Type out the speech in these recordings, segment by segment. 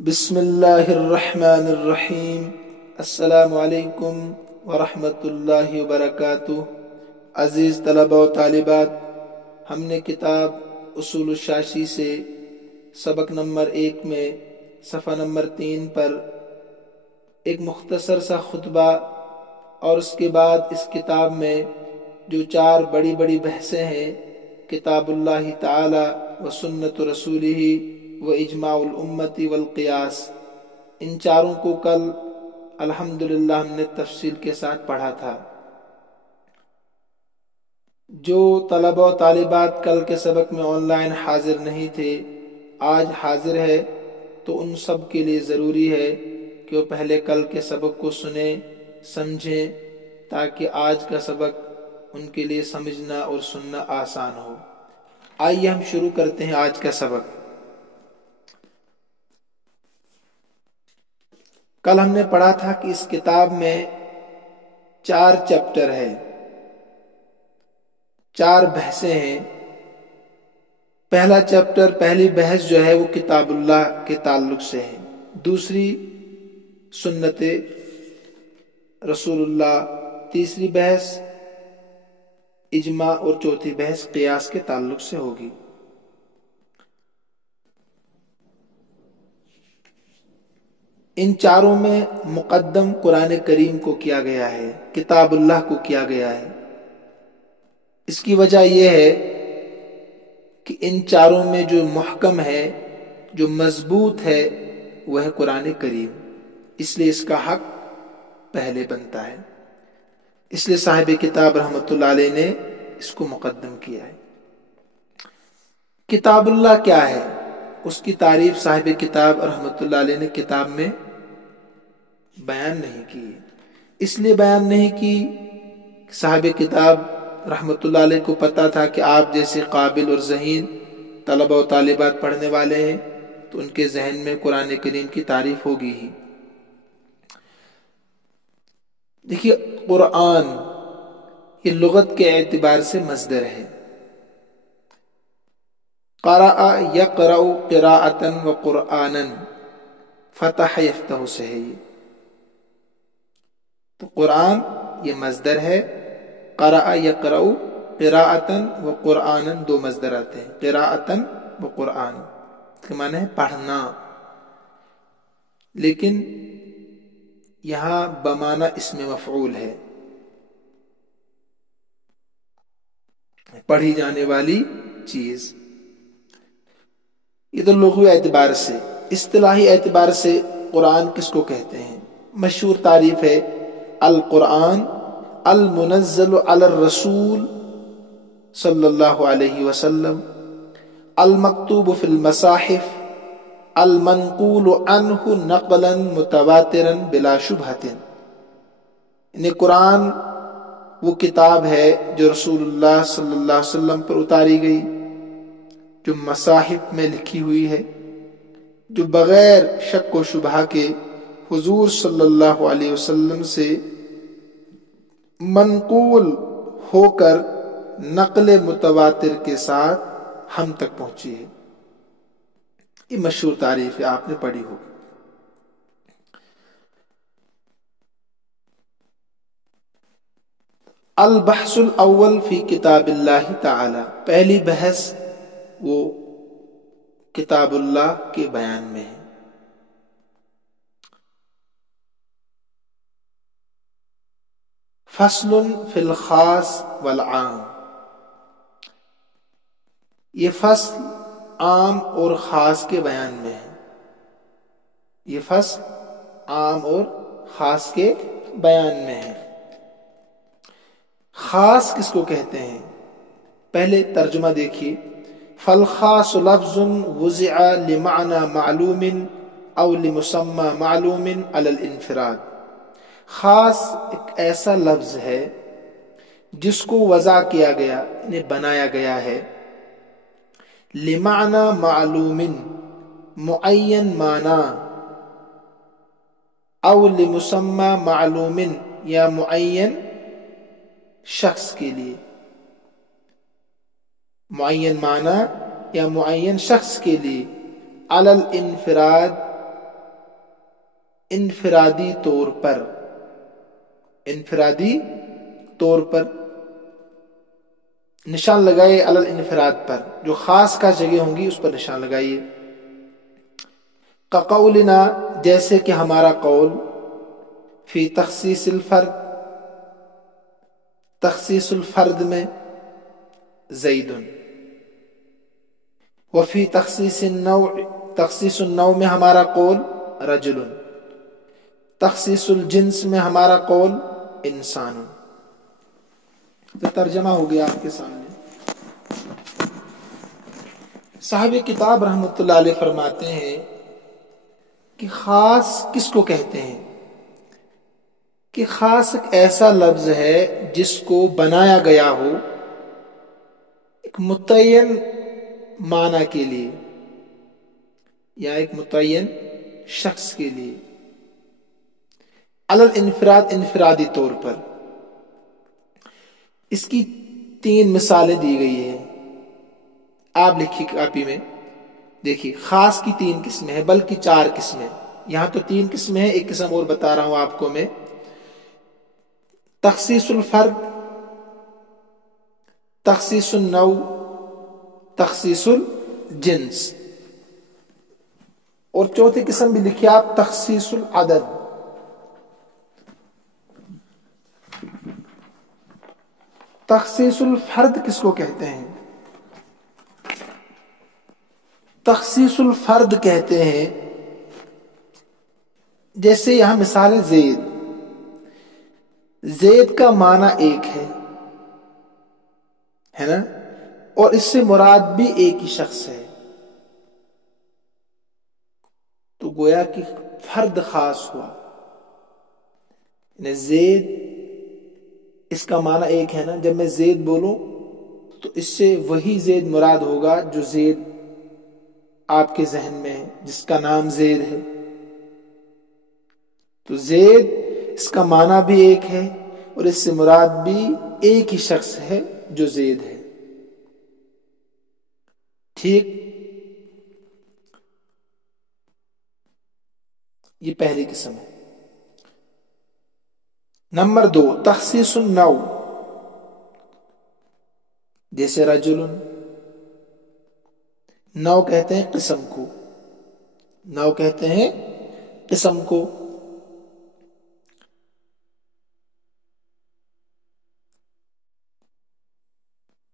بسم اللہ الرحمن الرحیم۔ السلام علیکم ورحمۃ اللہ وبرکاتہ۔ عزیز طلبہ و طالبات، ہم نے کتاب اصول الشاشی سے سبق نمبر 1 میں صفحہ نمبر 3 پر ایک مختصر سا خطبہ اور اس کے بعد اس کتاب میں جو 4 بڑی بڑی بحثیں ہیں، کتاب اللہ تعالی و سنت رسولہ و اجماع الامت والقیاس، ان چاروں کو کل الحمدللہ ہم نے تفصیل کے ساتھ پڑھا تھا۔ جو طلبہ و طالبات کل کے سبق میں آن لائن حاضر نہیں تھے، آج حاضر ہے، تو ان سب کے لیے ضروری ہے کہ وہ پہلے کل کے سبق کو سنیں، سمجھیں، تاکہ آج کا سبق ان کے لیے سمجھنا اور سننا آسان ہو۔ آئیے ہم شروع کرتے ہیں آج کا سبق۔ کل ہم نے پڑھا تھا کہ اس کتاب میں 4 چیپٹر ہے، 4 بحثیں ہیں۔ پہلا چیپٹر، پہلی بحث جو ہے وہ کتاب اللہ کے تعلق سے ہے، دوسری سنت رسول اللہ، تیسری بحث اجماع اور چوتھی بحث قیاس کے تعلق سے ہوگی۔ ان چاروں میں مقدم قرآن کریم کو کیا گیا ہے، کتاب اللہ کو کیا گیا ہے۔ اس کی وجہ یہ ہے کہ ان چاروں میں جو محکم ہے، جو مضبوط ہے، وہ ہے قرآن کریم، اس لیے اس کا حق پہلے بنتا ہے، اس لیے صاحب کتاب رحمۃ اللہ علیہ نے اس کو مقدم کیا ہے۔ کتاب اللہ کیا ہے، اس کی تعریف صاحب کتاب رحمۃ اللہ علیہ نے کتاب میں بیان نہیں کی، اس لیے بیان نہیں کی کہ صاحب کتاب رحمۃ اللہ علیہ کو پتہ تھا کہ آپ جیسے قابل اور ذہین طلبہ و طالبات پڑھنے والے ہیں، تو ان کے ذہن میں قرآن کریم کی تعریف ہوگی ہی۔ دیکھیے، قرآن یہ لغت کے اعتبار سے مصدر ہے، قرأ یقرأ قراءۃ و قرآنا، فتح یفتح سے ہے یہ، تو قرآن یہ مصدر ہے۔ قرأ یقرأ قراءۃ و قرآنا، 2 مصدر آتے ہیں، قراءۃ و قرآن، اس کے معنی ہے پڑھنا، لیکن یہاں بمعنی اسم مفعول ہے، پڑھی جانے والی چیز۔ یہ تو لغوی اعتبار سے۔ اصطلاحی اعتبار سے قرآن کس کو کہتے ہیں؟ مشہور تعریف ہے، القرآن المنزل علی الرسول صلی اللہ علیہ وسلم، المکتوب فی المصاحف، المنقول عنہ نقلا متواترا بلا شبہۃ۔ یعنی قرآن وہ کتاب ہے جو رسول اللہ صلی اللہ علیہ وسلم پر اتاری گئی، جو مصاحف میں لکھی ہوئی ہے، جو بغیر شک و شبہ کے حضور صلی اللہ علیہ وسلم سے منقول ہو کر نقل متواتر کے ساتھ ہم تک پہنچی ہے۔ یہ مشہور تعریف ہے، آپ نے پڑھی ہوگی۔ البحث الاول فی کتاب اللہ تعالی، پہلی بحث وہ کتاب اللہ کے بیان میں ہے۔ فصل فی الخاص والعام، یہ فصل عام اور خاص کے بیان میں ہے، یہ فصل عام اور خاص کے بیان میں ہے۔ خاص کس کو کہتے ہیں؟ پہلے ترجمہ دیکھیے، فالخاص لفظ وضع لمعنى معلوم او لمسمى معلوم على الانفراد۔ خاص ایک ایسا لفظ ہے جس کو وضع کیا گیا، یعنی بنایا گیا ہے، لمعنى معلوم، معین معنی، او لمسمى معلوم، یا معین شخص کے لیے، معین معنی یا معین شخص کے لیے، علی الانفراد، انفرادی طور پر نشان لگائے علی الانفراد پر، جو خاص کا جگہ ہوں گی اس پر نشان لگائیے. کقولنا جیسے کہ ہمارا قول، فی تخصیص الفرد میں زید، وفی تخصیص النوع میں ہمارا قول رجل، تخصیص الجنس میں ہمارا قول انسان. تو ترجمہ ہو گیا آپ کے سامنے. صاحب کتاب رحمۃ اللہ علیہ فرماتے ہیں کہ خاص کس کو کہتے ہیں؟ کہ خاص ایک ایسا لفظ ہے جس کو بنایا گیا ہو ایک متعین معنی کے لیے یا ایک متعین شخص کے لیے، علی الانفراد انفرادی طور پر. اس کی 3 مثالیں دی گئی ہیں، آپ لکھی کاپی میں دیکھیے. خاص کی 3 قسمیں ہیں، بلکہ 4 قسمیں. یہاں تو 3 قسمیں ہیں، ایک قسم اور بتا رہا ہوں آپ کو میں. تخصیص الفرد، تخصیص النوع، تخصیص الجنس. اور چوتھی قسم بھی لکھی آپ، تخصیص العدد. تخصیص الفرد کس کو کہتے ہیں؟ تخصیص الفرد کہتے ہیں، جیسے یہاں مثال ہے زید کا معنی ایک ہے نا، اور اس سے مراد بھی ایک ہی شخص ہے. تو گویا کہ فرد خاص ہوا. یعنی زید، اس کا معنی ایک ہے نا، جب میں زید بولوں تو اس سے وہی زید مراد ہوگا جو زید آپ کے ذہن میں ہے، جس کا نام زید ہے. تو زید اس کا معنی بھی ایک ہے اور اس سے مراد بھی ایک ہی شخص ہے جو زید ہے. ٹھیک، یہ پہلی قسم ہے. نمبر 2 تخصیص النوع، جیسے رجل. نوع کہتے ہیں قسم کو، نوع کہتے ہیں قسم کو.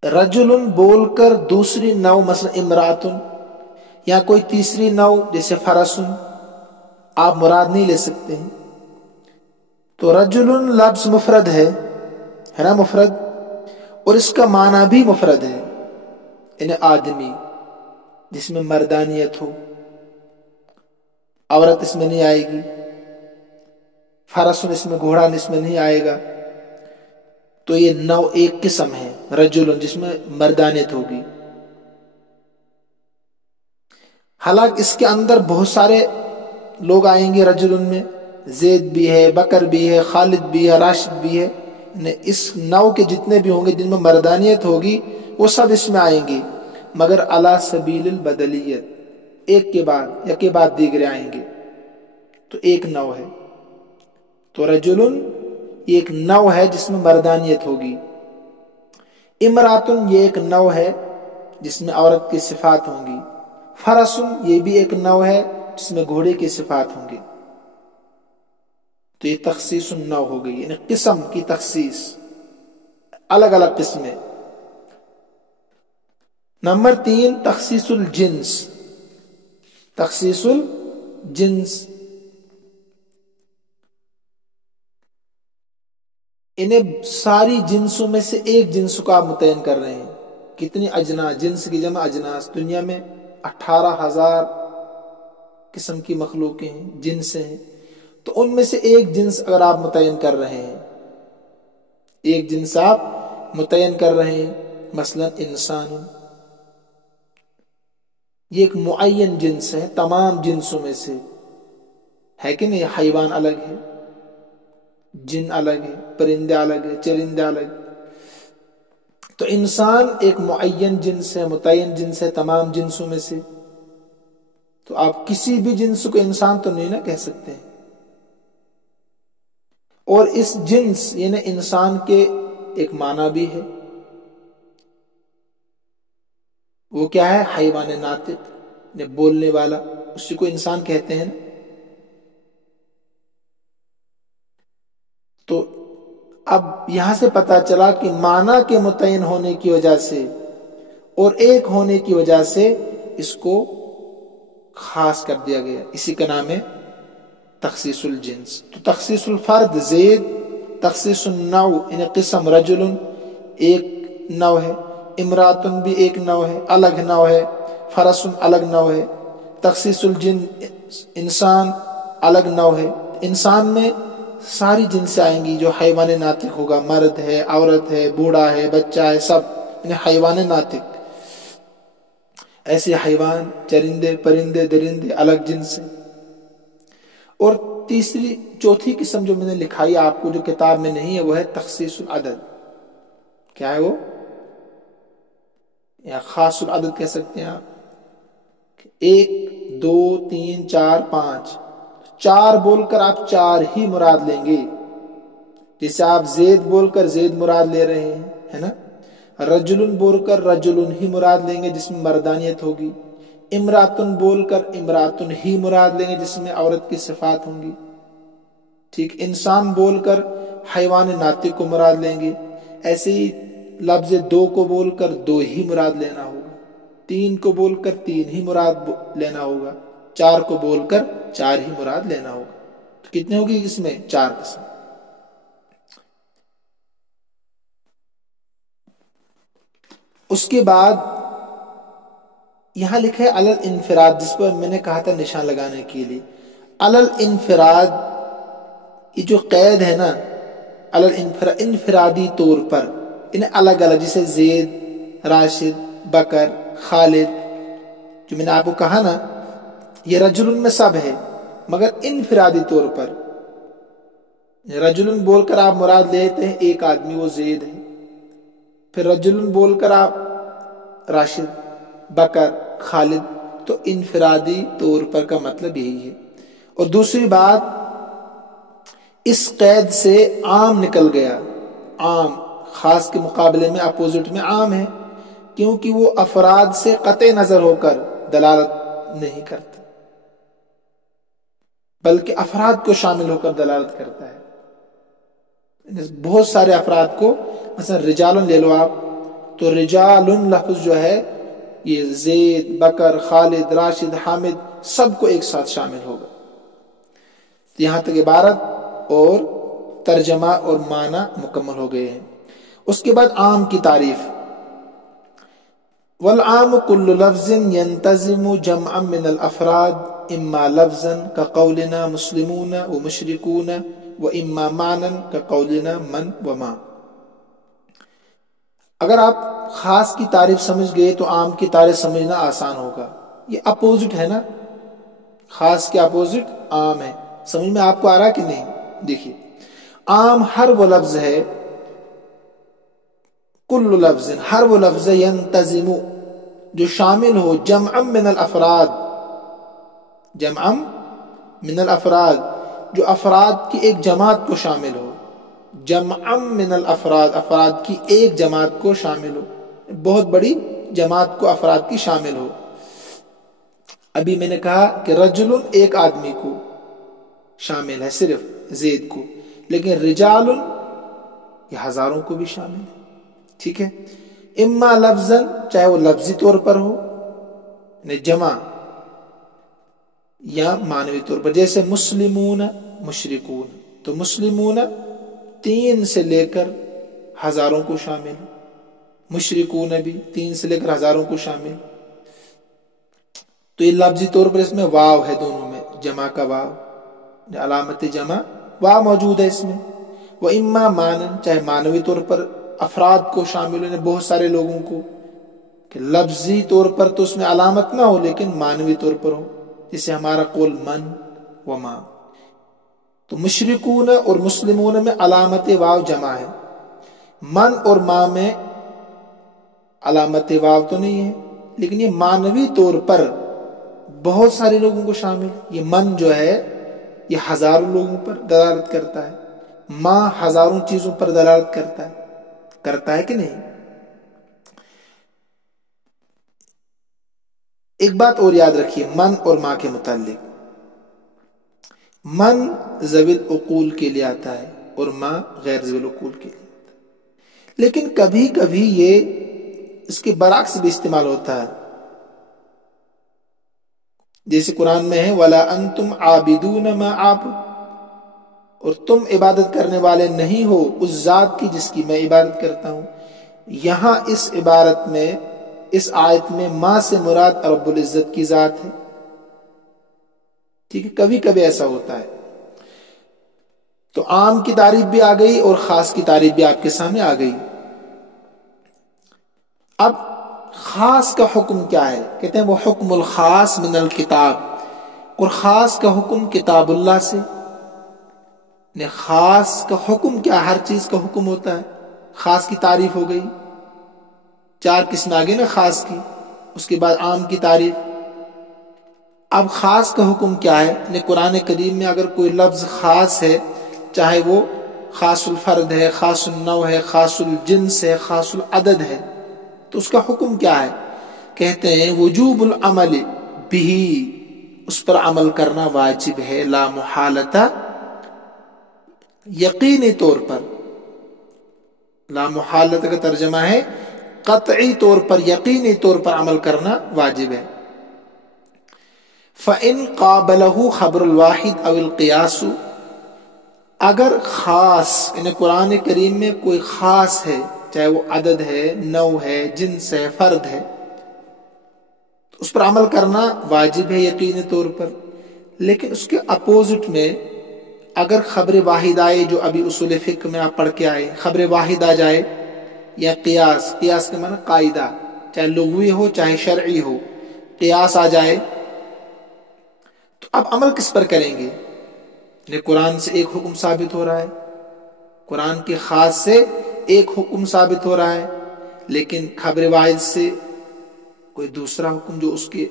رجل بول کر دوسری نوع مثلا امراتن یا کوئی تیسری نوع جیسے فرسن آپ مراد نہیں لے سکتے ہیں. تو رجل لفظ مفرد ہے نا، مفرد، اور اس کا معنی بھی مفرد ہے، یعنی آدمی جس میں مردانیت ہو، عورت اس میں نہیں آئے گی. فرسن اس میں گھوڑا اس میں نہیں آئے گا. تو یہ نوع ایک قسم ہے رجل، جس میں مردانیت ہوگی. حالانکہ اس کے اندر بہت سارے لوگ آئیں گے رجل میں، زید بھی ہے، بکر بھی ہے، خالد بھی ہے، راشد بھی ہے. اس نوع کے جتنے بھی ہوں گے جن میں مردانیت ہوگی وہ سب اس میں آئیں گے، مگر علی سبیل البدلیت، ایک کے بعد یا کے بعد دیگرے آئیں گے. تو ایک نوع ہے. تو رجل یہ ایک نوع ہے جس میں مردانیت ہوگی. امراتن یہ ایک نوع ہے جس میں عورت کی صفات ہوں گی. فرسن یہ بھی ایک نوع ہے جس میں گھوڑے کی صفات ہوں گی. تو یہ تخصیص النوع ہو گئی، یعنی قسم کی تخصیص، الگ الگ قسمیں. نمبر 3 تخصیص الجنس. تخصیص الجنس، انہیں ساری جنسوں میں سے ایک جنس کو آپ متعین کر رہے ہیں. کتنی اجناس، جنس کی جمع اجناس. دنیا میں 18,000 قسم کی مخلوقیں ہیں، جنس ہیں. تو ان میں سے ایک جنس اگر آپ متعین کر رہے ہیں، ایک جنس آپ متعین کر رہے ہیں، مثلا انسان، یہ ایک معین جنس ہے تمام جنسوں میں سے، ہے کہ نہیں؟ حیوان الگ ہے، جن الگ ہے، پرندے الگ ہے، چرندے الگ. تو انسان ایک معین جنس ہے، متعین جنس ہے تمام جنسوں میں سے. تو آپ کسی بھی جنس کو انسان تو نہیں نہ کہہ سکتے ہیں. اور اس جنس یعنی انسان کے ایک معنی بھی ہے، وہ کیا ہے؟ حیوان ناطق، یعنی بولنے والا، اسی کو انسان کہتے ہیں نا۔ تو اب یہاں سے پتا چلا کہ معنی کے متعین ہونے کی وجہ سے اور ایک ہونے کی وجہ سے اس کو خاص کر دیا گیا، اسی کا نام ہے تخصیص الجنس۔ تو تخصیص الفرد زید، تخصیص النوع یعنی قسم رجل ایک نوع ہے، امراتن بھی ایک نوع ہے، الگ نوع ہے، فرسن الگ نوع ہے، تخصیص الجن انسان الگ نوع ہے۔ انسان میں ساری جنسیں آئیں گی، جو حیوان ناطق ہوگا، مرد ہے، عورت ہے، بوڑھا ہے، بچہ ہے، سب یعنی حیوان ناطق۔ ایسے حیوان، چرندے، پرندے، درندے الگ جنس ہیں۔ اور تیسری چوتھی قسم جو میں نے لکھائی آپ کو، جو کتاب میں نہیں ہے، وہ ہے تخصیص العدد۔ کیا ہے وہ؟ یا خاص العدد کہہ سکتے ہیں آپ۔ 1 2 3 4 5، 4 بول کر آپ 4 ہی مراد لیں گے، جیسے آپ زید بول کر زید مراد لے رہے ہیں، ہے نا۔ رجلن بول کر رجلن ہی مراد لیں گے، جس میں مردانیت ہوگی۔ امراتن بول کر امراتن ہی مراد لیں گے، جس میں عورت کی صفات ہوں گی، ٹھیک۔ انسان بول کر حیوان ناطق کو مراد لیں گے۔ ایسے ہی لفظ 2 کو بول کر 2 ہی مراد لینا ہوگا، 3 کو بول کر 3 ہی مراد لینا ہوگا، 4 کو بول کر 4 ہی مراد لینا ہوگا۔ تو کتنے ہوگی اس میں؟ 4 قسم۔ اس کے بعد یہاں لکھا ہے علی الانفراد، جس پر میں نے کہا تھا نشان لگانے کے لیے۔ علی الانفراد، یہ جو قید ہے نا، علی الانفراد، انفرادی طور پر، انہیں الگ الگ، جیسے زید، راشد، بکر، خالد، جو میں نے آپ کو کہا نا، یہ رجلن میں سب ہے، مگر انفرادی طور پر۔ رجلن بول کر آپ مراد لیتے ہیں ایک آدمی، وہ زید ہے۔ پھر رجلن بول کر آپ راشد، بکر، خالد، تو انفرادی طور پر کا مطلب یہی ہے۔ اور دوسری بات، اس قید سے عام نکل گیا۔ عام خاص کے مقابلے میں، اپوزٹ میں عام ہے، کیونکہ وہ افراد سے قطع نظر ہو کر دلالت نہیں کرتا، بلکہ افراد کو شامل ہو کر دلالت کرتا ہے۔ بہت سارے افراد کو، مثلا رجال لے لو آپ، تو رجال لفظ جو ہے یہ زید، بکر، خالد، راشد، حامد سب کو ایک ساتھ شامل ہوگا۔ یہاں تک عبارت اور ترجمہ اور معنی مکمل ہو گئے ہیں۔ اس کے بعد عام کی تعریف۔ والعام كل لفظ ينتظم جمعا من الافراد اما لفظا كقولنا مسلمون ومشركون واما معنى كقولنا من وما۔ اگر آپ خاص کی تعریف سمجھ گئے تو عام کی تعریف سمجھنا آسان ہوگا۔ یہ اپوزٹ ہے نا، خاص کے اپوزٹ عام ہے۔ سمجھ میں آپ کو آ رہا کہ نہیں؟ دیکھیے، عام ہر وہ لفظ ہے، کل لفظ ہر وہ لفظ ینتظم جو شامل ہو جمعا من الافراد، جمعا من الافراد جو افراد کی ایک جماعت کو شامل ہو، جمعا من الافراد افراد کی ایک جماعت کو شامل ہو، بہت بڑی جماعت کو افراد کی شامل ہو۔ ابھی میں نے کہا کہ رجل ایک آدمی کو شامل ہے، صرف زید کو، لیکن رجال یہ ہزاروں کو بھی شامل ہے، ٹھیک ہے۔ اما لفظاً، چاہے وہ لفظی طور پر ہو یعنی جمع، یا معنوی طور پر، جیسے مسلمون، مشرکون، تو مسلمون 3 سے لے کر ہزاروں کو شامل، مشرکون بھی 3 سے لے کر ہزاروں کو شامل۔ تو یہ لفظی طور پر اس میں واو ہے، دونوں میں جمع کا واو، علامت جمع واو موجود ہے اس میں۔ وہ اما معنی، چاہے معنوی طور پر افراد کو شامل ہونے، بہت سارے لوگوں کو، کہ لفظی طور پر تو اس میں علامت نہ ہو لیکن معنوی طور پر ہو، جیسے ہمارا قول من و ما۔ تو مشرکون اور مسلمون میں علامت واو جمع ہے، من اور ما میں علامت واو تو نہیں ہے، لیکن یہ معنوی طور پر بہت سارے لوگوں کو شامل، یہ من جو ہے یہ ہزاروں لوگوں پر دلالت کرتا ہے، ماں ہزاروں چیزوں پر دلالت کرتا ہے کہ نہیں؟ ایک بات اور یاد رکھیے من اور ماں کے متعلق، من ذوی العقول کے لیے آتا ہے اور ماں غیر ذوی العقول کے لیے آتا ہے، لیکن کبھی کبھی یہ اس کے برعکس بھی استعمال ہوتا ہے، جیسے قرآن میں ہے وَلَا أَنْتُمْ عَابِدُونَ مَا عَبُدُ، اور تم عبادت کرنے والے نہیں ہو اس ذات کی جس کی میں عبادت کرتا ہوں۔ یہاں اس عبارت میں، اس آیت میں ماں سے مراد رب العزت کی ذات ہے، ٹھیک ہے؟ کبھی کبھی ایسا ہوتا ہے، تو عام کی تعریف بھی آ گئی اور خاص کی تعریف بھی آپ کے سامنے آ گئی۔ اب خاص کا حکم کیا ہے؟ کہتے ہیں وہ حکم الخاص من الکتاب، اور خاص کا حکم کتاب اللہ سے۔ خاص کا حکم کیا؟ ہر چیز کا حکم ہوتا ہے، خاص کی تعریف ہو گئی، 4 قسم آگے نا خاص کی، اس کے بعد عام کی تعریف۔ اب خاص کا حکم کیا ہے؟ قرآن کریم میں اگر کوئی لفظ خاص ہے، چاہے وہ خاص الفرد ہے، خاص النوع ہے، خاص الجنس ہے، خاص العدد ہے، تو اس کا حکم کیا ہے؟ کہتے ہیں وجوب العمل بھی، اس پر عمل کرنا واجب ہے، لا محالتہ، یقینی طور پر۔ لا محالتہ کا ترجمہ ہے قطعی طور پر، یقینی طور پر عمل کرنا واجب ہے۔ فَإِن قَابَلَهُ خَبْرُ الْوَاحِدِ أَوِ الْقِيَاسُ، اگر خاص یعنی قرآن کریم میں کوئی خاص ہے، چاہے وہ عدد ہے، نوع ہے، جنس ہے، فرد ہے، تو اس پر عمل کرنا واجب ہے یقینی طور پر۔ لیکن اس کے اپوزٹ میں اگر خبر واحد آئے، جو ابھی اصول فقہ میں آپ پڑھ کے آئے، خبر واحد آ جائے، یا قیاس کے معنی قاعدہ، چاہے لغوی ہو چاہے شرعی ہو، قیاس آ جائے، تو اب عمل کس پر کریں گے؟ قرآن سے ایک حکم ثابت ہو رہا ہے، قرآن کے خاص سے ایک حکم ثابت ہو رہا ہے، لیکن خبر واحد سے کوئی دوسرا حکم جو اس کے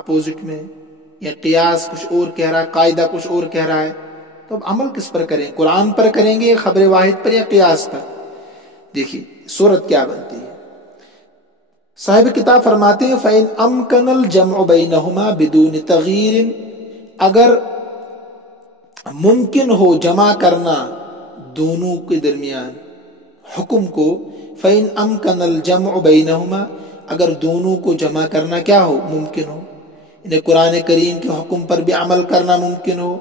اپوزٹ میں ہے، یا قیاس کچھ اور کہہ رہا ہے، قاعدہ کچھ اور کہہ رہا ہے، تو اب عمل کس پر کریں؟ قرآن پر کریں گے، خبر واحد پر، یا قیاس پر؟ دیکھیے صورت کیا بنتی ہے۔ صاحب کتاب فرماتے ہیں فَإِنْ أَمْكَنَ الْجَمْعُ بَيْنَهُمَا بِدُونِ تَغْيِيرٍ، اگر ممکن ہو جمع کرنا دونوں کے درمیان حکم کو، فَإِنْ أَمْكَنَ الْجَمْعُ بَيْنَهُمَا، اگر دونوں کو جمع کرنا کیا ہو؟ ممکن ہو، انہیں قرآن کریم کے حکم پر بھی عمل کرنا ممکن ہو،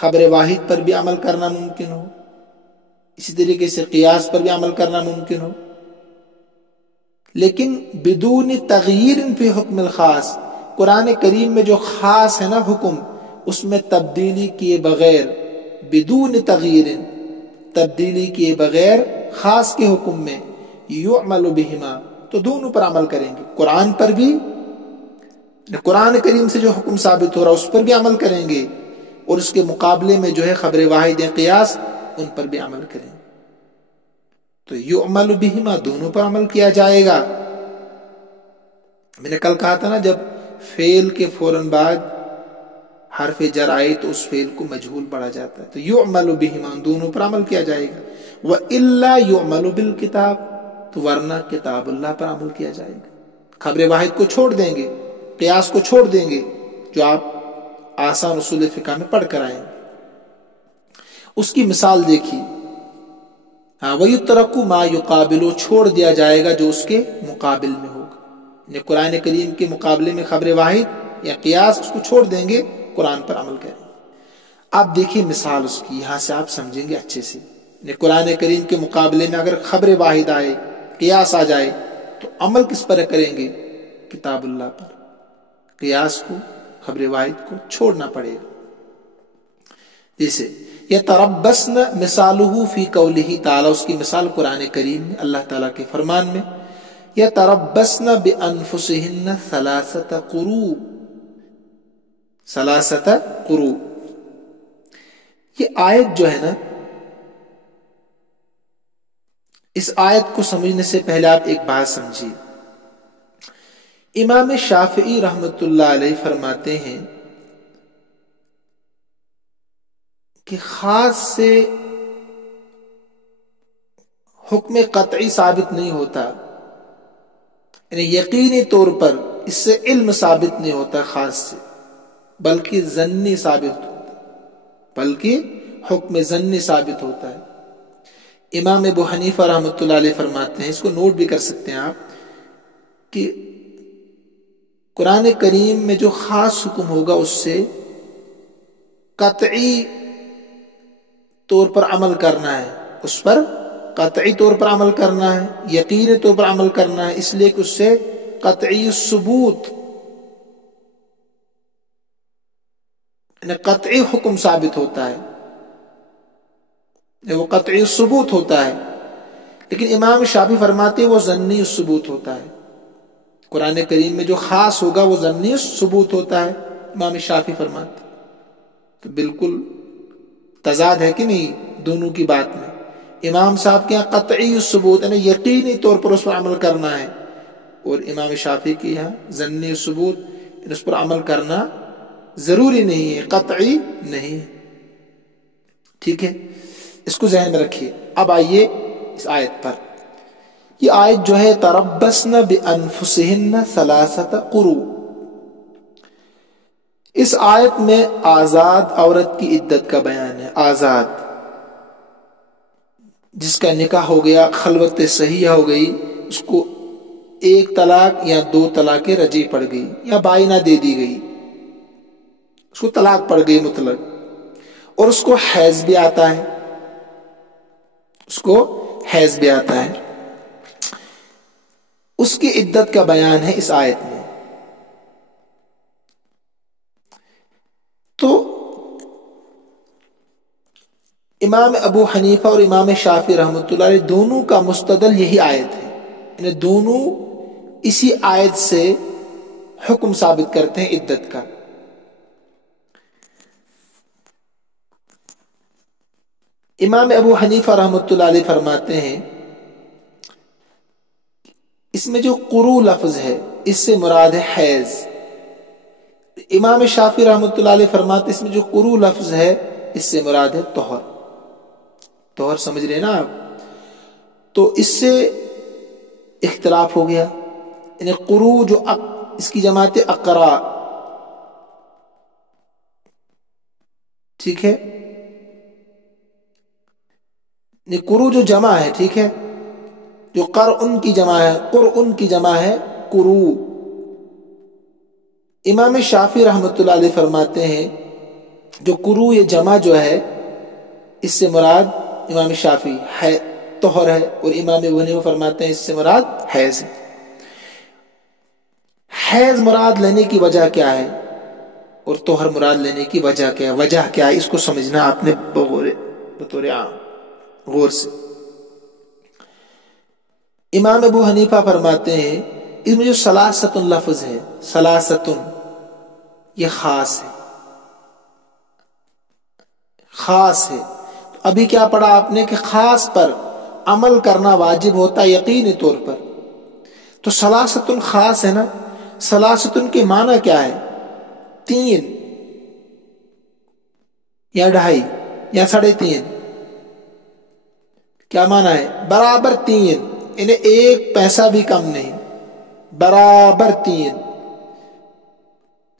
خبر واحد پر بھی عمل کرنا ممکن ہو، اسی طریقے سے قیاس پر بھی عمل کرنا ممکن ہو، لیکن بدون تغییر فی حکم الخاص، قرآن کریم میں جو خاص ہے نا حکم، اس میں تبدیلی کیے بغیر، بدون تغییر، تبدیلی کیے بغیر خاص کے حکم میں، یعمل بہما، تو دونوں پر عمل کریں گے، قرآن پر بھی، قرآن کریم سے جو حکم ثابت ہو رہا اس پر بھی عمل کریں گے، اور اس کے مقابلے میں جو ہے خبر واحد یا قیاس، ان پر بھی عمل کریں گے، تو یعمل بہما، دونوں پر عمل کیا جائے گا۔ میں نے کل کہا تھا نا، جب فعل کے فوراً بعد حرف جر آئے تو اس فعل کو مجہول پڑھا جاتا ہے، تو یعمل بہما، دونوں پر عمل کیا جائے گا۔ وَإِلَّا يُعْمَلُ بِالْكِتَابِ، تو ورنہ کتاب اللہ پر عمل کیا جائے گا، خبر واحد کو چھوڑ دیں گے، قیاس کو چھوڑ دیں گے، جو آپ آسان اصول فقہ میں پڑھ کر آئیں گے۔ اس کی مثال دیکھیے، وَيُتْرَكُ مَا يُقَابِلُ، چھوڑ دیا جائے گا جو اس کے مقابل میں ہوگا، یعنی قرآن کریم کے مقابلے میں خبر واحد یا قیاس، اس کو چھوڑ دیں گے، قرآن پر عمل کریں گے۔ آپ دیکھیے مثال اس کی، یہاں سے آپ سمجھیں گے اچھے سے، یعنی قرآن کریم کے مقابلے میں اگر خبر واحد آئے، قیاس آ جائے، تو عمل کس پر کریں گے؟ کتاب اللہ پر، قیاس کو، خبر واحد کو چھوڑنا پڑے گا۔ جیسے یتربصن، مثالہ فی قولہ تعالی، اس کی مثال قرآن کریم میں اللہ تعالیٰ کے فرمان میں، یتربصن بانفسہن ثلاثۃ قروء، ثلاثۃ قروء، یہ آیت جو ہے نا، اس آیت کو سمجھنے سے پہلے آپ ایک بات سمجھیے۔ امام شافعی رحمۃ اللہ علیہ فرماتے ہیں کہ خاص سے حکم قطعی ثابت نہیں ہوتا، یعنی یقینی طور پر اس سے علم ثابت نہیں ہوتا خاص سے، بلکہ ظنی ثابت ہوتا ہے، بلکہ حکم ظنی ثابت ہوتا ہے۔ امام ابو حنیفہ رحمۃ اللہ علیہ فرماتے ہیں، اس کو نوٹ بھی کر سکتے ہیں آپ، کہ قرآن کریم میں جو خاص حکم ہوگا اس سے قطعی طور پر عمل کرنا ہے، اس پر قطعی طور پر عمل کرنا ہے، یقینی طور پر عمل کرنا ہے، اس لیے کہ اس سے قطعی ثبوت، یعنی قطعی حکم ثابت ہوتا ہے، وہ قطعی ثبوت ہوتا ہے۔ لیکن امام شافعی فرماتے ہیں وہ ظنی ثبوت ہوتا ہے، قرآن کریم میں جو خاص ہوگا وہ ظنی ثبوت ہوتا ہے، امام شافعی فرماتے ہیں۔ تو بالکل تضاد ہے کہ نہیں دونوں کی بات میں؟ امام صاحب کے یہاں قطعی ثبوت یعنی یقینی طور پر اس پر عمل کرنا ہے، اور امام شافعی کے یہاں ظنی ثبوت یعنی اس پر عمل کرنا ضروری نہیں ہے، قطعی نہیں۔ ٹھیک ہے، اس کو ذہن میں رکھیے۔ اب آئیے اس آیت پر۔ یہ آیت جو ہے تربصن بانفسہن ثلاثۃ قروء، اس آیت میں آزاد عورت کی عدت کا بیان ہے۔ آزاد جس کا نکاح ہو گیا، خلوت صحیحہ ہو گئی، اس کو ایک طلاق یا دو طلاقیں رجعی پڑ گئی یا بائنہ دے دی گئی، اس کو طلاق پڑ گئی مطلق، اور اس کو حیض بھی آتا ہے، اس کو حیض بھی آتا ہے، اس کی عدت کا بیان ہے اس آیت میں۔ تو امام ابو حنیفہ اور امام شافعی رحمۃ اللہ علیہ دونوں کا مستدل یہی آیت ہے، یعنی دونوں اسی آیت سے حکم ثابت کرتے ہیں عدت کا۔ امام ابو حنیفہ رحمۃ اللہ علیہ فرماتے ہیں اس میں جو قروء لفظ ہے اس سے مراد ہے حیض۔ امام شافعی رحمۃ اللہ علیہ فرماتے ہیں اس میں جو قروء لفظ ہے اس سے مراد ہے طہر۔ طہر سمجھ رہے نا آپ؟ تو اس سے اختلاف ہو گیا، یعنی قروء جو اس کی جماعت اقرا، ٹھیک ہے، یعنی قروء جو جمع ہے، ٹھیک ہے، جو قرء کی جمع ہے، قرء کی جمع ہے قروء۔ امام شافعی رحمۃ اللہ علیہ فرماتے ہیں جو قروء یہ جمع جو ہے اس سے مراد امام شافعی ہے طہر ہے، اور امام ابو حنیفہ فرماتے ہیں اس سے مراد حیض ہے۔ حیض مراد لینے کی وجہ کیا ہے اور طہر مراد لینے کی وجہ کیا ہے، وجہ کیا ہے، اس کو سمجھنا آپ نے بطور عام غور سے۔ امام ابو حنیفہ فرماتے ہیں اس میں جو ثلاثۃ لفظ ہے، ثلاثۃ یہ خاص ہے، خاص ہے۔ ابھی کیا پڑھا آپ نے کہ خاص پر عمل کرنا واجب ہوتا ہے یقینی طور پر، تو ثلاثۃ خاص ہے نا۔ ثلاثۃ کے معنی کیا ہے؟ تین یا ڈھائی یا ساڑھے تین، کیا معنی ہے؟ برابر تین، انہیں ایک پیسہ بھی کم نہیں، برابر تین۔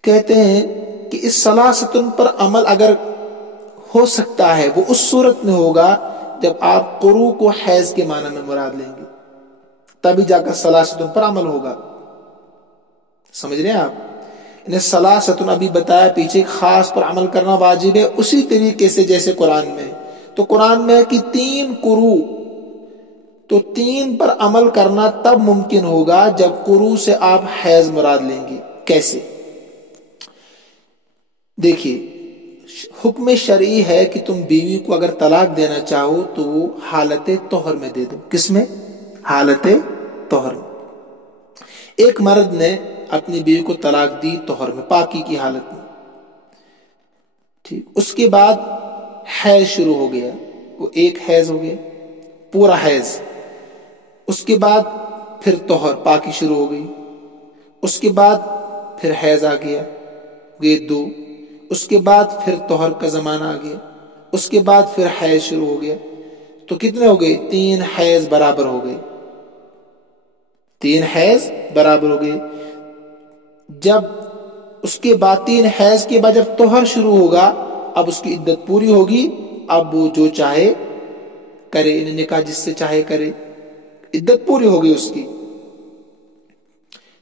کہتے ہیں کہ اس ثلاثۃ پر عمل اگر ہو سکتا ہے وہ اس صورت میں ہوگا جب آپ قروء کو حیض کے معنی میں مراد لیں گے، تبھی جا کر ثلاثۃ پر عمل ہوگا۔ سمجھ رہے ہیں آپ؟ انہیں ثلاثۃ ابھی بتایا پیچھے خاص پر عمل کرنا واجب ہے، اسی طریقے سے جیسے قرآن میں، تو قرآن میں ہے کہ تین قروء، تو تین پر عمل کرنا تب ممکن ہوگا جب قروء سے آپ حیض مراد لیں گے۔ کیسے؟ دیکھیے، حکم شرعی ہے کہ تم بیوی کو اگر طلاق دینا چاہو تو وہ حالت طہر میں دے دو۔ کس میں؟ حالت طہر میں۔ ایک مرد نے اپنی بیوی کو طلاق دی طہر میں، پاکی کی حالت میں، ٹھیک، اس کے بعد حیض شروع ہو گیا، وہ ایک حیض ہو گیا پورا حیض، اس کے بعد پھر طہر پاکی شروع ہو گئی، اس کے بعد پھر حیض آ گیا، یہ دو، اس کے بعد پھر طہر کا زمانہ آ گیا، اس کے بعد پھر حیض شروع ہو گیا۔ تو کتنے ہو گئے؟ 3 حیض برابر ہو گئے، 3 حیض برابر ہو گئے۔ جب اس کے بعد 3 حیض کے بعد جب طہر شروع ہوگا، اب اس کی عدت پوری ہوگی، اب وہ جو چاہے کرے، نکاح جس سے چاہے کرے، عدت پوری ہوگی اس کی۔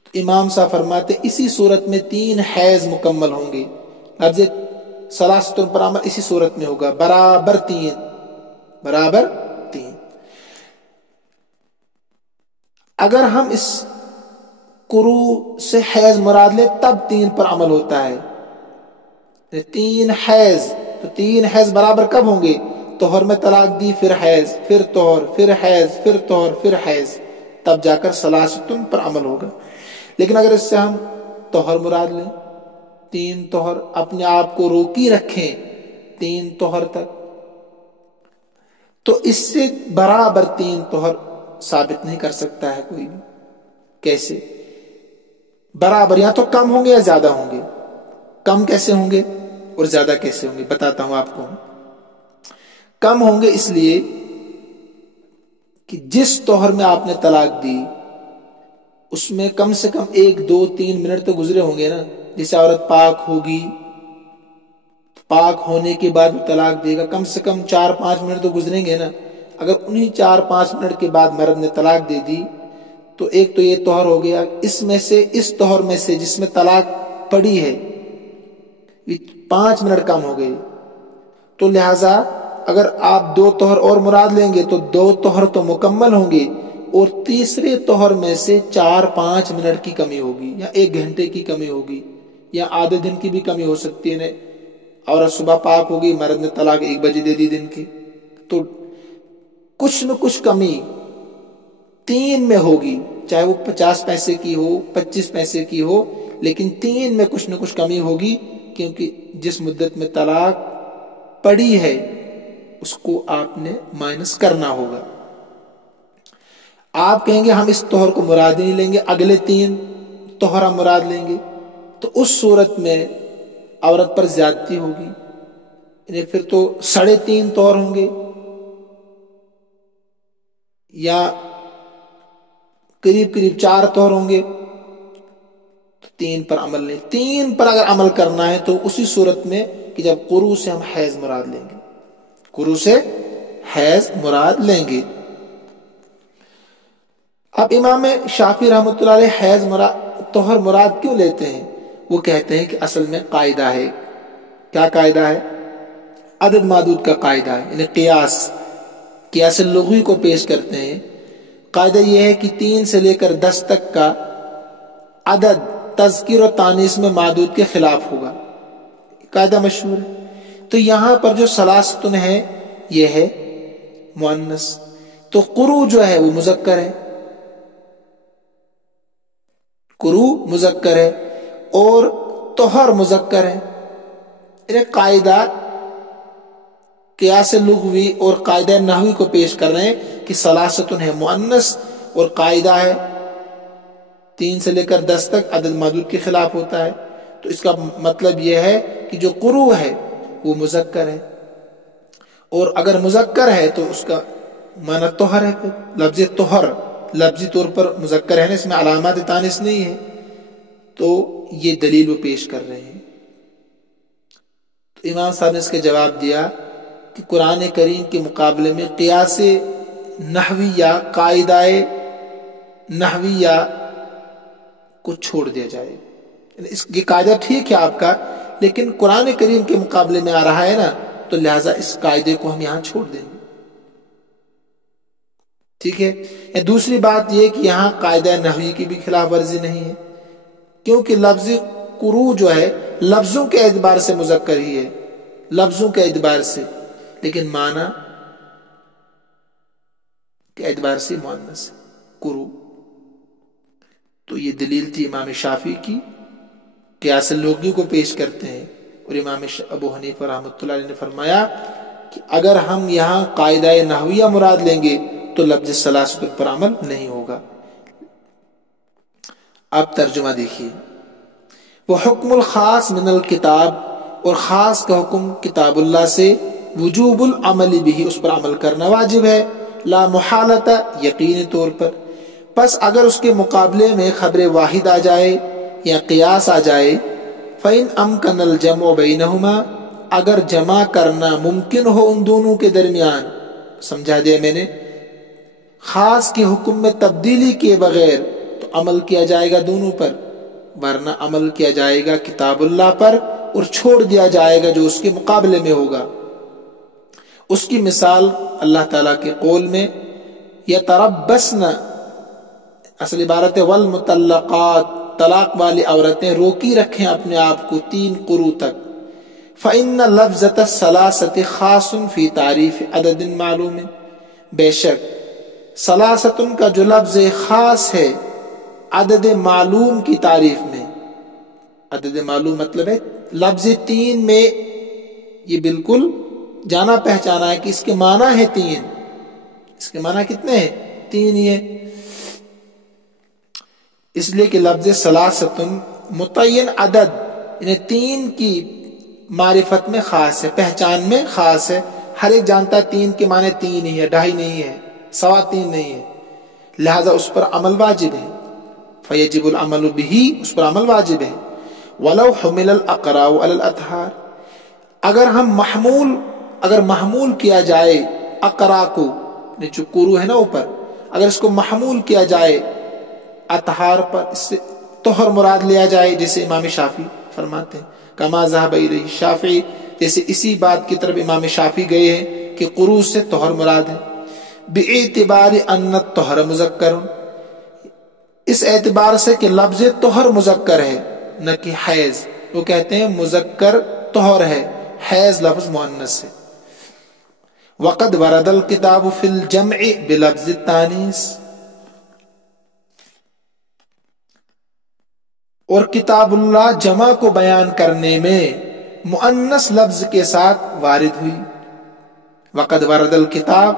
تو امام صاحب فرماتے اسی صورت میں 3 حیض مکمل ہوں گے۔ لفظ ثلاثۃ پر عمل اسی صورت میں ہوگا، برابر 3، برابر 3۔ اگر ہم اس قروء سے حیض مراد لے تب 3 پر عمل ہوتا ہے۔ 3 حیض، تو 3 حیض برابر کب ہوں گے؟ طہر میں طلاق دی، پھر حیض، پھر طہر، پھر حیض، پھر طہر، پھر حیض، تب جا کر ثلاثۃ پر عمل ہوگا۔ لیکن اگر اس سے ہم طہر مراد لیں، 3 طہر اپنے آپ کو روکی رکھیں 3 طہر تک، تو اس سے برابر 3 طہر ثابت نہیں کر سکتا ہے کوئی بھی۔ کیسے برابر؟ یا تو کم ہوں گے یا زیادہ ہوں گے۔ کم کیسے ہوں گے اور زیادہ کیسے ہوں گے؟ بتاتا ہوں آپ کو۔ کم ہوں گے اس لیے کہ جس طہر میں آپ نے طلاق دی اس میں کم سے کم 1 2 3 منٹ تو گزرے ہوں گے نا۔ جیسے عورت پاک ہوگی، پاک ہونے کے بعد وہ طلاق دے گا، کم سے کم 4 5 منٹ تو گزریں گے نا۔ اگر انہی 4 5 منٹ کے بعد مرد نے طلاق دے دی تو ایک تو یہ طہر ہو گیا، اس میں سے اس طہر میں سے جس میں طلاق پڑی ہے 5 منٹ کم ہو گئے، تو لہذا اگر آپ 2 طہر اور مراد لیں گے تو 2 طہر تو مکمل ہوں گے، اور تیسرے طہر میں سے 4 5 منٹ کی کمی ہوگی، یا 1 گھنٹے کی کمی ہوگی، یا آدھے دن کی بھی کمی ہو سکتی ہے۔ عورت صبح پاک ہوگی، مرد نے طلاق 1 بجے دے دی دن کی، تو کچھ نہ کچھ کمی 3 میں ہوگی، چاہے وہ 50 پیسے کی ہو، 25 پیسے کی ہو، لیکن 3 میں کچھ نہ کچھ کمی ہوگی، کیونکہ جس مدت میں طلاق پڑی ہے اس کو آپ نے مائنس کرنا ہوگا۔ آپ کہیں گے ہم اس طہر کو مراد نہیں لیں گے، اگلے 3 طہر ہم مراد لیں گے، تو اس صورت میں عورت پر زیادتی ہوگی، یعنی پھر تو 3.5 طہر ہوں گے، یا قریب 4 طہر ہوں گے، تو 3 پر عمل نہیں۔ 3 پر اگر عمل کرنا ہے تو اسی صورت میں کہ جب قروء سے ہم حیض مراد لیں گے، قروء سے حیض مراد لیں گے۔ اب امام شافعی رحمۃ اللہ علیہ حیض طہر مراد کیوں لیتے ہیں؟ وہ کہتے ہیں کہ اصل میں قاعدہ ہے۔ کیا قاعدہ ہے؟ عدد معدود کا قاعدہ ہے، یعنی قیاس لغوی کو پیش کرتے ہیں۔ قاعدہ یہ ہے کہ 3 سے لے کر 10 تک کا عدد تذکیر و تانیث میں معدود کے خلاف ہوگا، قاعدہ مشہور ہے۔ تو یہاں پر جو ثلاثۃ ہے یہ ہے مؤنث، تو قروء جو ہے وہ مذکر ہے، قروء مذکر ہے، اور طہر مذکر ہے۔ یعنی قاعدہ قیاس لغوی اور قاعدہ نحوی کو پیش کر رہے ہیں کہ ثلاثۃ ہے مؤنث، اور قاعدہ ہے 3 سے لے کر 10 تک عدد معدود کے خلاف ہوتا ہے۔ تو اس کا مطلب یہ ہے کہ جو قروء ہے وہ مذکر ہے، اور اگر مذکر ہے تو اس کا معنی طہر ہے۔ پھر لفظ طہر لفظی طور پر مذکر ہے نا، اس میں علامات تانیث نہیں ہے، تو یہ دلیل وہ پیش کر رہے ہیں۔ تو امام صاحب نے اس کا جواب دیا کہ قرآن کریم کے مقابلے میں قیاس نحویہ، قاعدہ نحویہ کو چھوڑ دیا جائے۔ یہ قاعدہ ٹھیک ہے آپ کا، لیکن قرآن کریم کے مقابلے میں آ رہا ہے نا، تو لہٰذا اس قاعدے کو ہم یہاں چھوڑ دیں گے، ٹھیک ہے۔ دوسری بات یہ کہ یہاں قاعدہ نحوی کی بھی خلاف ورزی نہیں ہے، کیونکہ لفظ قروء جو ہے لفظوں کے اعتبار سے مذکر ہی ہے، لفظوں کے اعتبار سے، لیکن معنی کے اعتبار سے مؤنث قروء۔ تو یہ دلیل تھی امام شافعی کی، قیاس لغوی کو پیش کرتے ہیں، اور امام ابو حنیفہ رحمۃ اللہ علیہ نے فرمایا کہ اگر ہم یہاں قاعدہ نحویہ مراد لیں گے تو لفظ ثلاثۃ پر عمل نہیں ہوگا۔ اب ترجمہ دیکھیے، وہ حکم الخاص من الکتاب، اور خاص کا حکم کتاب اللہ سے وجوب العمل بھی، اس پر عمل کرنا واجب ہے، لا محالت یقینی طور پر۔ پس اگر اس کے مقابلے میں خبر واحد آ جائے یا قیاس آ جائے، فإن امکن الجمع بینہما، اگر جمع کرنا ممکن ہو ان دونوں کے درمیان، سمجھا دیا میں نے، خاص کے حکم میں تبدیلی کیے بغیر، تو عمل کیا جائے گا دونوں پر، ورنہ عمل کیا جائے گا کتاب اللہ پر اور چھوڑ دیا جائے گا جو اس کے مقابلے میں ہوگا۔ اس کی مثال اللہ تعالیٰ کے قول میں یتربصن، اصل عبارت ہے والمطلقات، طلاق والی عورتیں روکی رکھیں اپنے آپ کو 3 قروء تک۔ فإن لفظة الثلاثة خاص في تعریف عدد معلوم، بے شک ثلاثۃ کا جو لفظ خاص ہے عدد معلوم کی تعریف میں۔ عدد معلوم مطلب ہے لفظ 3 میں یہ بالکل جانا پہچانا ہے کہ اس کے معنی ہے 3، اس کے معنی کتنے ہیں؟ 3 ہی ہے، اس لیے کہ لفظ ثلاثۃ متعین عدد، یعنی 3 کی معرفت میں خاص ہے، پہچان میں خاص ہے، ہر ایک جانتا ہے 3 کے معنی 3 ہی ہے، 2.5 نہیں ہے، 3.25 نہیں ہے، لہذا اس پر عمل واجب ہے۔ فیجب العمل به، اس پر عمل واجب ہے۔ ولو حمل الاقراء علی الاطہار، اگر محمول کیا جائے اقراء کو، جو قروء ہے نا اوپر، اگر اس کو محمول کیا جائے اطہار پر، اس سے طہر مراد لیا جائے، جیسے امام شافعی فرماتے ہیں کما ذهب الیہ الشافعی، جیسے اسی بات کی طرف امام شافعی گئے ہیں کہ قروء سے طہر مراد ہے، باعتبار ان الطہر مذکر، اس اعتبار سے کہ لفظ طہر مذکر ہے نہ کہ حیض، وہ کہتے ہیں مذکر طہر ہے، حیض لفظ مؤنث ہے۔ وقد ورد الکتاب فی الجمع بلفظ التانیث، اور کتاب اللہ جمع کو بیان کرنے میں مؤنث لفظ کے ساتھ وارد ہوئی۔ وقد ورد الکتاب،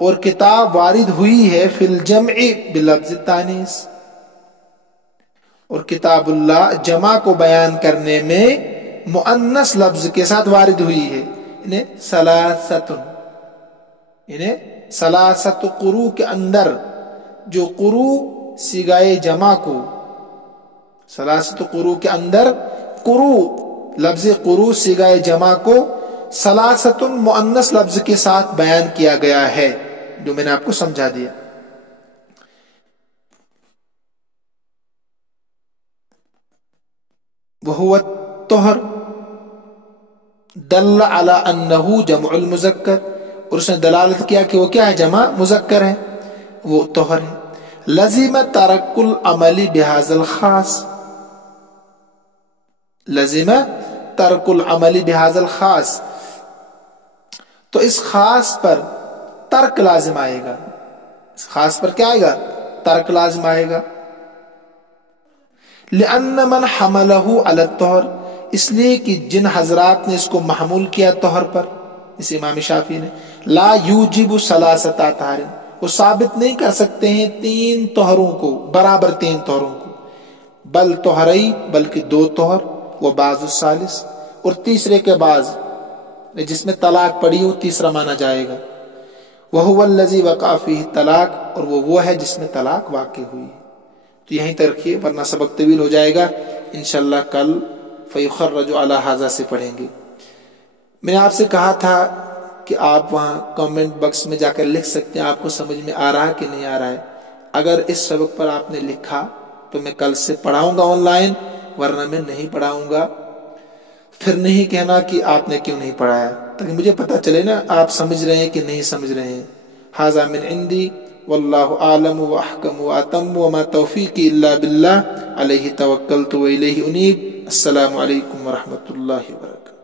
اور کتاب وارد ہوئی ہے فی الجمع بلفظ التانیث، اور کتاب اللہ جمع کو بیان کرنے میں مؤنث لفظ کے ساتھ وارد ہوئی ہے، انہیں ثلاثت قروء کے اندر جو قروء صیغہ جمع کو، ثلاثت قروء کے اندر قروء، لفظ قروء صیغہ جمع کو ثلاثت مؤنث لفظ کے ساتھ بیان کیا گیا ہے، جو میں نے آپ کو سمجھا دیا۔ وهو الطہر دل علی انہ جمع المذکر، اور اس نے دلالت کیا کہ وہ کیا ہے؟ جمع مذکر ہے، وہ طہر ہے۔ لزم ترک العمل بہذا الخاص، لزم ترک العمل بہذا الخاص، تو اس خاص پر ترک لازم آئے گا، اس خاص پر کیا آئے گا؟ ترک لازم آئے گا۔ لأن من حملہ علی الطہر، اس لیے کہ جن حضرات نے اس کو محمول کیا طہر پر، اس امام شافعی نے، لا یوجب ثلاثۃ اطہار، وہ ثابت نہیں کر سکتے ہیں 3 طہروں کو، برابر 3 طہروں کو، بل طہرئی، بلکہ 2 طہر، وہ بعض الثالث، اور تیسرے کے بعض، جس میں طلاق پڑی ہو تیسرا مانا جائے گا۔ وہو الذی وقع فیہ الطلاق، اور وہ ہے جس میں طلاق واقع ہوئی۔ تو یہیں تک رکھیے ورنہ سبق طویل ہو جائے گا، انشاءاللہ کل فیخرج علی ھذا سے پڑھیں گے۔ میں نے آپ سے کہا تھا کہ آپ وہاں کامنٹ باکس میں جا کر لکھ سکتے ہیں آپ کو سمجھ میں آ رہا ہے کہ نہیں آ رہا ہے۔ اگر اس سبق پر آپ نے لکھا تو میں کل سے پڑھاؤں گا آن لائن، ورنہ میں نہیں پڑھاؤں گا۔ پھر نہیں کہنا کہ آپ نے کیوں نہیں پڑھایا، تاکہ مجھے پتہ چلے نا آپ سمجھ رہے ہیں کہ نہیں سمجھ رہے ہیں۔ ھذا من عندی واللہ اعلم واحکم واتم وما توفیقی الا باللہ علیہ توکلت والیہ انیب۔ السلام علیکم ورحمۃ اللہ وبرکاتہ۔